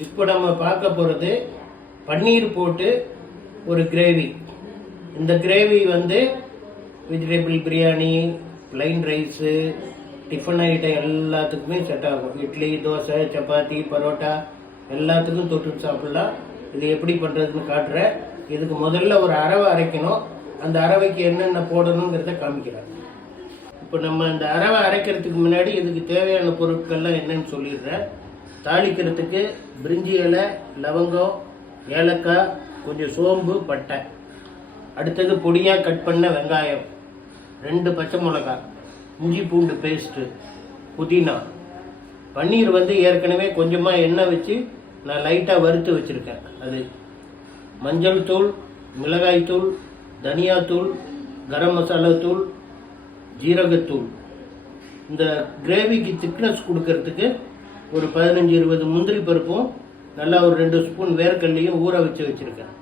இப்போ நம்ம பார்க்க போகிறது பன்னீர் போட்டு ஒரு கிரேவி இந்த கிரேவி வந்து vegetable biryani plain rice tiffin item எல்லாத்துக்குமே செட் ஆகும். இட்லி தோசை சப்பாத்தி பரோட்டா எல்லாத்துக்கும் தொட்டு சாப்பிட்லாம். இது எப்படி பண்ணுறதுன்னு காட்டுறேன் இதுக்கு முதல்ல ஒரு அரவை அரைக்கணும். அந்த அரவைக்கு என்னென்ன போடணுங்கிறத காமிக்கிறேன். இப்போ நம்ம இந்த அரவை அரைக்கிறதுக்கு முன்னாடி இதுக்கு தேவையான பொருட்கள்லாம் என்னன்னு சொல்லிடுறேன். தாளிக்கிறதுக்கு பிரிஞ்சி இலை லவங்கம் ஏலக்காய் கொஞ்சம் சோம்பு பட்டை. அடுத்தது பொடியாக கட் பண்ண வெங்காயம். ரெண்டு பச்சை மிளகாய். இஞ்சி பூண்டு பேஸ்ட்டு புதினா. பன்னீர் வந்து ஏற்கனவே கொஞ்சமாக எண்ணெய் வச்சு நான் லைட்டாக வறுத்து வச்சுருக்கேன். அது மஞ்சள் தூள் மிளகாய் தூள் தனியாத்தூள் கரம் மசாலா தூள் ஜீரகத்தூள். இந்த கிரேவிக்கு திக்னஸ் கொடுக்கறதுக்கு ஒரு பதினஞ்சு இருபது முந்திரி பருப்பும் நல்லா ஒரு ரெண்டு ஸ்பூன் வேர்க்கல்லையும் ஊற வச்சு வச்சுருக்கேன்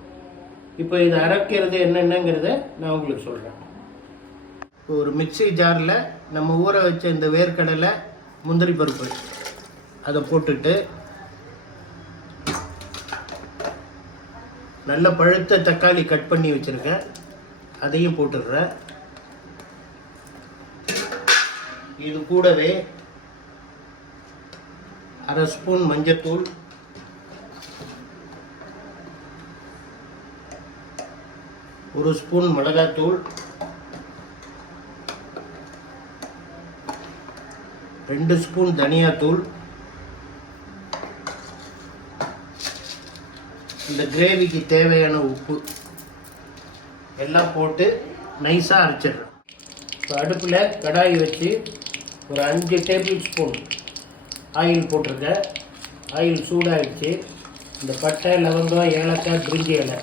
இப்போ இதை அரைக்கிறது என்னென்னங்கிறத நான் உங்களுக்கு சொல்கிறேன் ஒரு மிக்ஸி ஜாரில் நம்ம ஊற வச்ச இந்த வேர்க்கடலை முந்திரி பருப்பு அதை போட்டுட்டு நல்ல பழுத்த தக்காளி கட் பண்ணி வச்சுருக்கேன். அதையும் போட்டுடுறேன். இது கூடவே அரை ஸ்பூன் மஞ்சத்தூள். ஒரு ஸ்பூன் மிளகாத்தூள். ரெண்டு ஸ்பூன் தனியாத்தூள். இந்த கிரேவிக்கு தேவையான உப்பு எல்லாம் போட்டு நைஸாக அரைச்சிடுறேன் இப்போ அடுப்பில் கடாய் வச்சு ஒரு அஞ்சு டேபிள் ஸ்பூன் ஆயில் போட்டிருக்கேன் ஆயில் சூடாகிடுச்சு இந்த பட்டை லவங்கம் ஏலக்காய் பிரிஞ்சி இலை.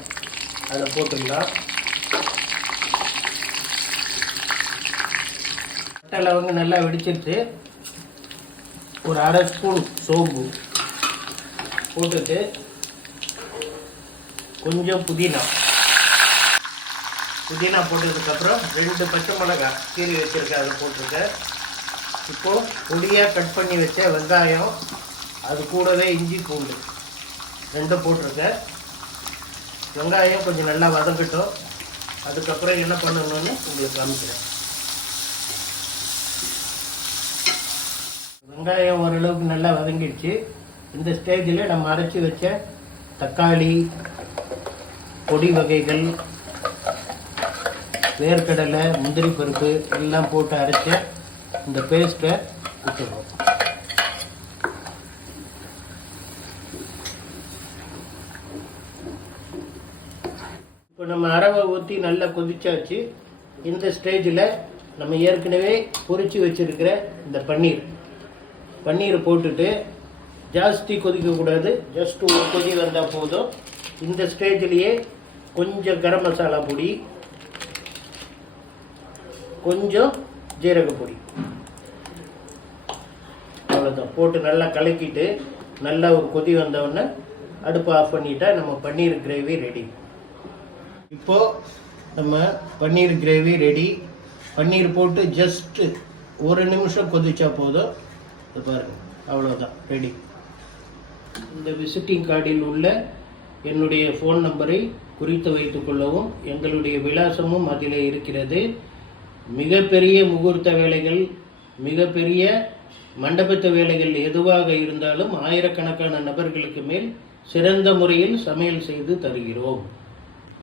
அதை போட்டுக்கலாம். பட்டை லவங்கம் நல்லா வெடிச்சிருச்சு. ஒரு அரை ஸ்பூன் சோம்பு போட்டுட்டு கொஞ்சம் புதினா. புதினா போட்டதுக்கப்புறம் ரெண்டு பச்சை மிளகாய் கீறி வச்சுருக்கேன் அதை போட்டிருக்கேன். இப்போது பொடியாக கட் பண்ணி வச்ச வெங்காயம் அது கூடவே இஞ்சி பூண்டு. ரெண்டும் போட்டிருக்கேன். வெங்காயம் கொஞ்சம் நல்லா வதங்கட்டும். அதுக்கப்புறம் என்ன பண்ணணும்னு உங்களுக்கு காமிக்கிறேன். வெங்காயம் ஓரளவுக்கு நல்லா வதங்கிடுச்சு. இந்த ஸ்டேஜில் நம்ம அரைச்சி வச்ச தக்காளி பொடி வகைகள் வேர்க்கடலை முந்திரி பருப்பு எல்லாம் போட்டு அரைச்ச இந்த பேஸ்ட்டை ஊற்றுவோம் இப்போ நம்ம அரவை ஊற்றி நல்லா கொதிச்சாச்சு. இந்த ஸ்டேஜில் நம்ம ஏற்கனவே பொறிச்சு வச்சுருக்கிற இந்த பன்னீர். பன்னீர் போட்டுட்டு ஜாஸ்தி கொதிக்கக்கூடாது ஜஸ்ட் ஒரு கொதி வந்தால் போதும். இந்த ஸ்டேஜ்லேயே கொஞ்சம் கரம் மசாலா பொடி கொஞ்சம் ஜீரக பொடி அவ்வளோதான் போட்டு நல்லா கலக்கிட்டு நல்லா ஒரு கொதி வந்தவுடனே அடுப்பை ஆஃப் பண்ணிட்டா நம்ம பன்னீர் கிரேவி ரெடி இப்போ நம்ம பன்னீர் கிரேவி ரெடி பன்னீர் போட்டு ஜஸ்ட் ஒரு நிமிஷம் கொதிச்சா போதும். இது பாருங்க. அவ்வளோதான் ரெடி இந்த விசிட்டிங் கார்டில் உள்ள என்னுடைய ஃபோன் நம்பரை குறித்து வைத்துக் கொள்ளவும் எங்களுடைய விலாசமும் அதில் இருக்கிறது. மிகப்பெரிய முகூர்த்த வேலைகள் மிகப்பெரிய மண்டபத்து வேலைகள் எதுவாக இருந்தாலும் ஆயிரக்கணக்கான நபர்களுக்கு மேல் சிறந்த முறையில் சமையல் செய்து தருகிறோம்.